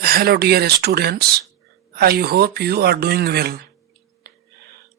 Hello dear students, I hope you are doing well.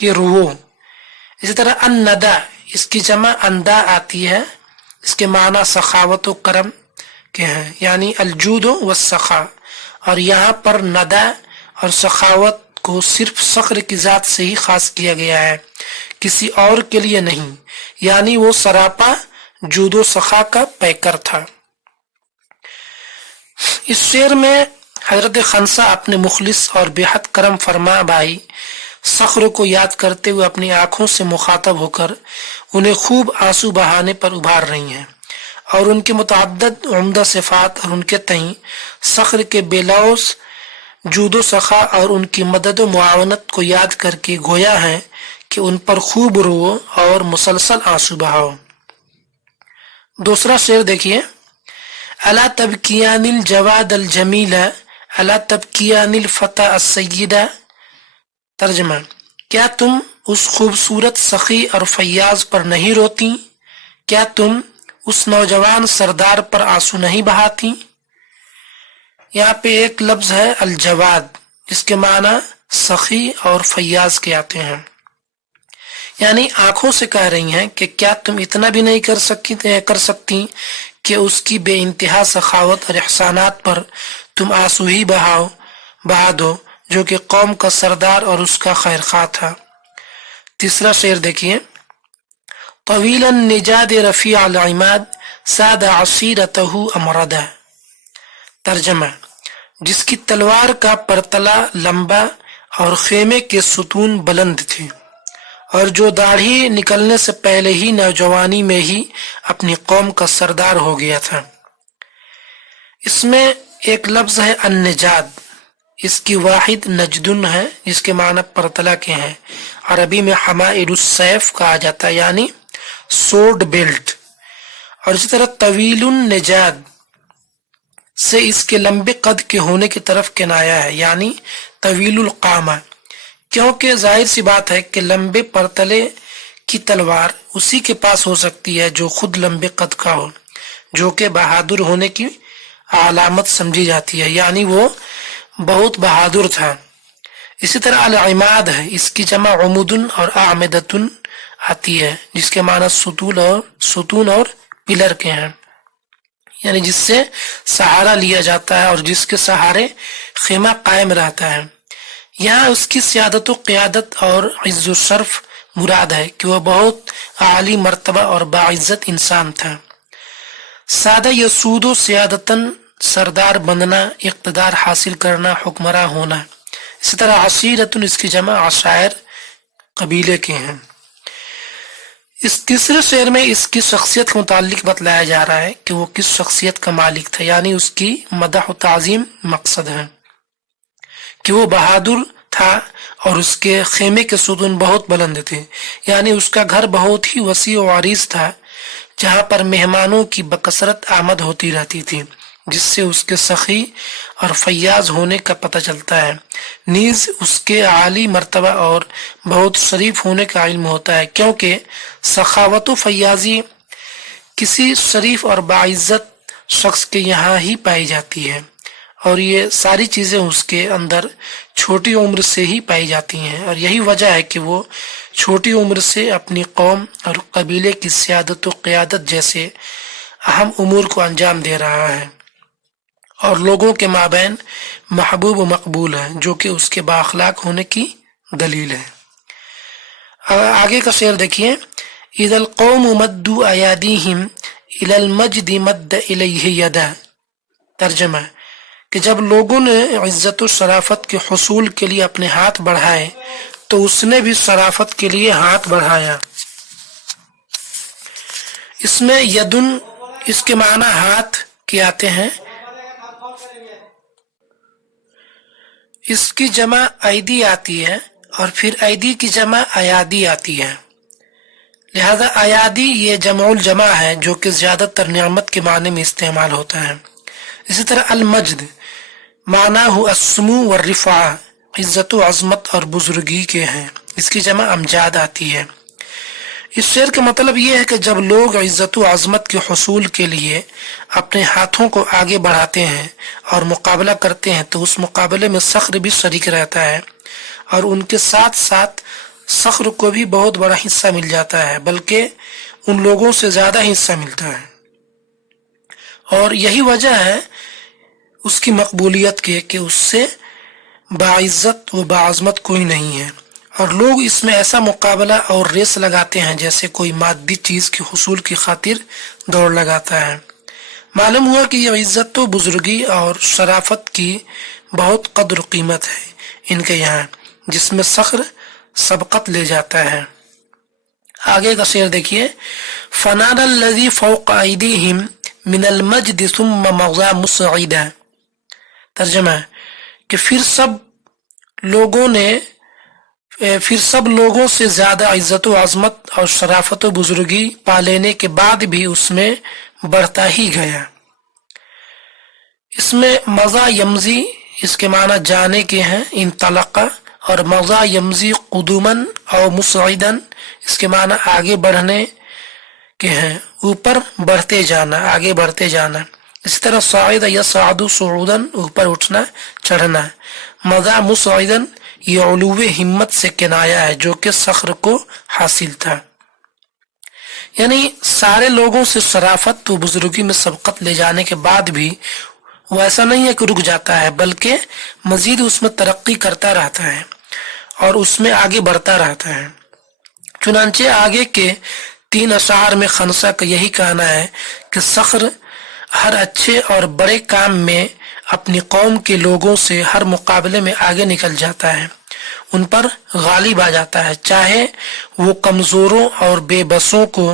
یہ رو. اسی طرح الندى اس کی جمع اندا آتی ہے. اس کے معنی سخاوت و کرم کے ہیں، یعنی الجود والسخا. اور یہاں پر ندا اور سخاوت کو صرف صخر کی ذات سے ہی خاص کیا گیا ہے، کسی اور کے لیے نہیں، یعنی وہ سراپا جود و سخا کا پیکر تھا. اس شعر میں حضرت خنسا اپنے مخلص اور بے حد کرم فرما بھائی صخر کو یاد کرتے ہوئے اپنی آنکھوں سے مخاطب ہو کر انہیں خوب آنسو بہانے پر ابھار رہی ہیں، اور ان کے متعدد عمدہ صفات اور ان کے تئیں صخر کے بے لوث جود و سخا اور ان کی مدد و معاونت کو یاد کر کے گویا ہے کہ ان پر خوب رو اور مسلسل آنسو بہاؤ. دوسرا شعر دیکھیے. الا تبکیان الجواد الجمیل الا تبکیان الفتى السید. ترجمہ: کیا تم اس خوبصورت سخی اور فیاض پر نہیں روتی؟ کیا تم اس نوجوان سردار پر آنسو نہیں بہاتی؟ یہاں پہ ایک لفظ ہے الجواد، جس کے معنی سخی اور فیاض کے آتے ہیں، یعنی آنکھوں سے کہہ رہی ہیں کہ کیا تم اتنا بھی نہیں کر سکتی کہ اس کی بے انتہا سخاوت اور احسانات پر تم آنسو ہی بہا دو، جو کہ قوم کا سردار اور اس کا خیر خواہ تھا. تیسرا شعر دیکھیے. طویلا نجاد رفیع العماد ساد عصیرتہ امردا. ترجمہ: جس کی تلوار کا پرتلا لمبا اور خیمے کے ستون بلند تھے، اور جو داڑھی نکلنے سے پہلے ہی نوجوانی میں ہی اپنی قوم کا سردار ہو گیا تھا. اس میں ایک لفظ ہے النجاد، اس کی واحد نجدن ہے، جس کے معنی پرتلا کے ہیں. عربی میں حمائل السیف کہا جاتا ہے، یعنی سورڈ بیلٹ. اور اسی طرح طویل النجاد سے اس کے لمبے قد کے ہونے کی طرف کنایا ہے، یعنی طویل القامہ، کیونکہ ظاہر سی بات ہے کہ لمبے پرتلے کی تلوار اسی کے پاس ہو سکتی ہے جو خود لمبے قد کا ہو، جو کہ بہادر ہونے کی علامت سمجھی جاتی ہے، یعنی وہ بہت بہادر تھا. اسی طرح العماد ہے، اس کی جمع عمودن اور اعمدتن آتی ہے، جس کے معنی ستون اور پلر کے ہیں، یعنی جس سے سہارا لیا جاتا ہے اور جس کے سہارے خیمہ قائم رہتا ہے. یہاں اس کی سیادت و قیادت اور عز و شرف مراد ہے کہ وہ بہت عالی مرتبہ اور باعزت انسان تھا. سادہ یسود و سیادتاً سردار بننا، اقتدار حاصل کرنا، حکمراں ہونا. اسی طرح عشیرتن اس کی جمع عشائر قبیلے کے ہیں. اس تیسرے شعر میں اس کی شخصیت کے متعلق بتلایا جا رہا ہے کہ وہ کس شخصیت کا مالک تھا، یعنی اس کی مدح و تعظیم مقصد ہے کہ وہ بہادر تھا اور اس کے خیمے کے ستون بہت بلند تھے، یعنی اس کا گھر بہت ہی وسیع و عریض تھا جہاں پر مہمانوں کی بکثرت آمد ہوتی رہتی تھی، جس سے اس کے سخی اور فیاض ہونے کا پتہ چلتا ہے. نیز اس کے عالی مرتبہ اور بہت شریف ہونے کا علم ہوتا ہے، کیونکہ سخاوت و فیاضی کسی شریف اور باعزت شخص کے یہاں ہی پائی جاتی ہے، اور یہ ساری چیزیں اس کے اندر چھوٹی عمر سے ہی پائی جاتی ہیں، اور یہی وجہ ہے کہ وہ چھوٹی عمر سے اپنی قوم اور قبیلے کی سیادت و قیادت جیسے اہم امور کو انجام دے رہا ہے اور لوگوں کے مابین محبوب و مقبول ہے، جو کہ اس کے بااخلاق ہونے کی دلیل ہے. آگے کا شعر دیکھیے. اذا القوم مدوا ایادیہم الی المجد مد الیہ یدا. ترجمہ: کہ جب لوگوں نے عزت و شرافت کے حصول کے لیے اپنے ہاتھ بڑھائے تو اس نے بھی شرافت کے لیے ہاتھ بڑھایا. اس میں یدن اس کے معنی ہاتھ کے آتے ہیں، اس کی جمع ایدی آتی ہے اور پھر ایدی کی جمع ایادی آتی ہے، لہذا ایادی یہ جمع الجمع ہے جو کہ زیادہ تر نعمت کے معنی میں استعمال ہوتا ہے. اسی طرح المجد معنی ہو السمو والرفعہ، عزت و عظمت اور بزرگی کے ہیں، اس کی جمع امجاد آتی ہے. اس شعر کا مطلب یہ ہے کہ جب لوگ عزت و عظمت کے حصول کے لیے اپنے ہاتھوں کو آگے بڑھاتے ہیں اور مقابلہ کرتے ہیں تو اس مقابلے میں صخر بھی شریک رہتا ہے اور ان کے ساتھ ساتھ صخر کو بھی بہت بڑا حصہ مل جاتا ہے، بلکہ ان لوگوں سے زیادہ حصہ ملتا ہے، اور یہی وجہ ہے اس کی مقبولیت کی کہ اس سے باعزت و باعظمت کوئی نہیں ہے، اور لوگ اس میں ایسا مقابلہ اور ریس لگاتے ہیں جیسے کوئی مادی چیز کے حصول کی خاطر دوڑ لگاتا ہے۔ معلوم ہوا کہ یہ عزت و بزرگی اور شرافت کی بہت قدر و قیمت ہے ان کے یہاں، جس میں صخر سبقت لے جاتا ہے۔ آگے کا شعر دیکھیے، فنال الذی فوق ایدیہم من المجد ثم مضى مسعدا۔ ترجمہ ہے کہ پھر سب لوگوں سے زیادہ عزت و عظمت اور شرافت و بزرگی پا لینے کے بعد بھی اس میں بڑھتا ہی گیا۔ اس میں مضى یمضی اس کے معنی جانے کے ہیں، انطلق، اور مضى یمضی قدوما او مسعدا اس کے معنی آگے بڑھنے کے ہیں، اوپر بڑھتے جانا، آگے بڑھتے جانا۔ اسی طرح صاعد یصعد صعودا اوپر اٹھنا، چڑھنا۔ مضى مسعدا یہ علو ہمت سے کنایا ہے جو کہ صخر کو حاصل تھا، یعنی سارے لوگوں سے شرافت و بزرگی میں سبقت لے جانے کے بعد بھی وہ ایسا نہیں ہے کہ رک جاتا ہے، بلکہ مزید اس میں ترقی کرتا رہتا ہے اور اس میں آگے بڑھتا رہتا ہے۔ چنانچہ آگے کے 3 اشعار میں خنسا کا یہی کہنا ہے کہ صخر ہر اچھے اور بڑے کام میں اپنی قوم کے لوگوں سے ہر مقابلے میں آگے نکل جاتا ہے، ان پر غالب آ جاتا ہے، چاہے وہ کمزوروں اور بے بسوں کو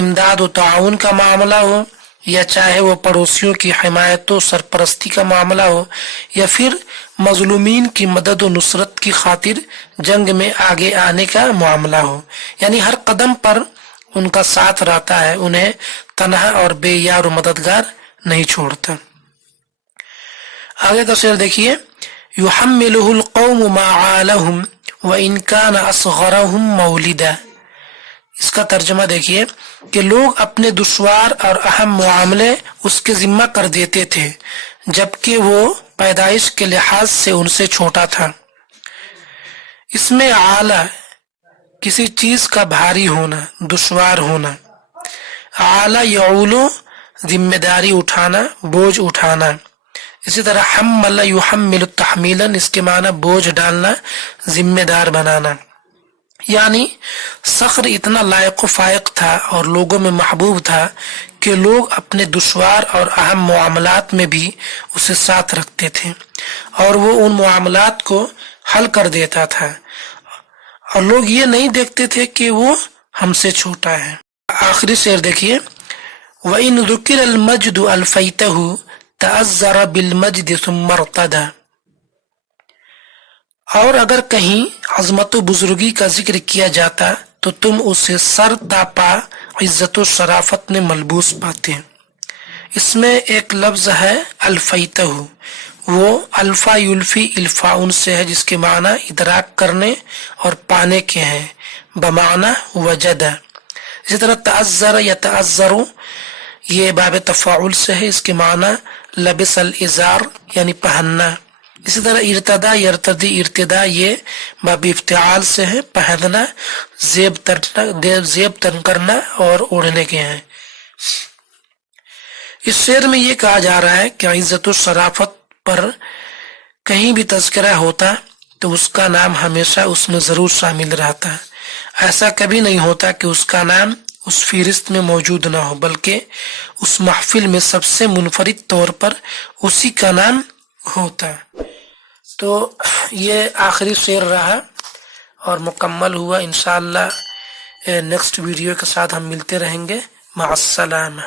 امداد و تعاون کا معاملہ ہو، یا چاہے وہ پڑوسیوں کی حمایت و سرپرستی کا معاملہ ہو، یا پھر مظلومین کی مدد و نصرت کی خاطر جنگ میں آگے آنے کا معاملہ ہو، یعنی ہر قدم پر ان کا ساتھ رہتا ہے، انہیں تنہا اور بے یار و مددگار نہیں چھوڑتا۔ آگے کا شعر دیکھیے، یحملہ القوم ما عالہم وان کان اصغرہم مولدا۔ اس کا ترجمہ دیکھیے کہ لوگ اپنے دشوار اور اہم معاملے اس کے ذمہ کر دیتے تھے جبکہ وہ پیدائش کے لحاظ سے ان سے چھوٹا تھا۔ اس میں اعلیٰ کسی چیز کا بھاری ہونا، دشوار ہونا، اعلیٰ یعولو ذمہ داری اٹھانا، بوجھ اٹھانا۔ اسی طرح حمل یحمل تحمیلا اس کے معنی بوجھ ڈالنا، ذمہ دار بنانا، یعنی صخر اتنا لائق و فائق تھا اور لوگوں میں محبوب تھا کہ لوگ اپنے دشوار اور اہم معاملات میں بھی اسے ساتھ رکھتے تھے اور وہ ان معاملات کو حل کر دیتا تھا، اور لوگ یہ نہیں دیکھتے تھے کہ وہ ہم سے چھوٹا ہے۔ آخری شعر دیکھیے، وَإِن ذُكِرَ الْمَجْدُ أَلْفَيْتَهُ تَأَذَّرَ بِالْمَجْدِ ثُمَّ ارْتَدَى۔ اور اگر کہیں عظمت و بزرگی کا ذکر کیا جاتا تو تم اسے سر تا پا عزت و شرافت میں ملبوس پاتے۔ اس میں ایک لفظ ہے الفیتہ، وہ الفا یلفی الفاؤن سے ہے جس کے معنی ادراک کرنے اور پانے کے ہیں، بمعنی وجد۔ اسی طرح تعذر یا تعذر یہ باب تفاعل سے ہے، اس کے معنی لبس الازار یعنی پہننا۔ اسی طرح ارتدا یرتدی ارتدا یہ باب افتعال سے ہے، پہننا، زیب تن کرنا اور اوڑھنے کے ہیں۔ اس شعر میں یہ کہا جا رہا ہے کہ عزت و شرافت پر کہیں بھی تذکرہ ہوتا تو اس کا نام ہمیشہ اس میں ضرور شامل رہتا، ایسا کبھی نہیں ہوتا کہ اس کا نام اس فہرست میں موجود نہ ہو، بلکہ اس محفل میں سب سے منفرد طور پر اسی کا نام ہوتا۔ تو یہ آخری شعر رہا اور مکمل ہوا۔ انشاءاللہ نیکسٹ ویڈیو کے ساتھ ہم ملتے رہیں گے۔ مع السلامہ۔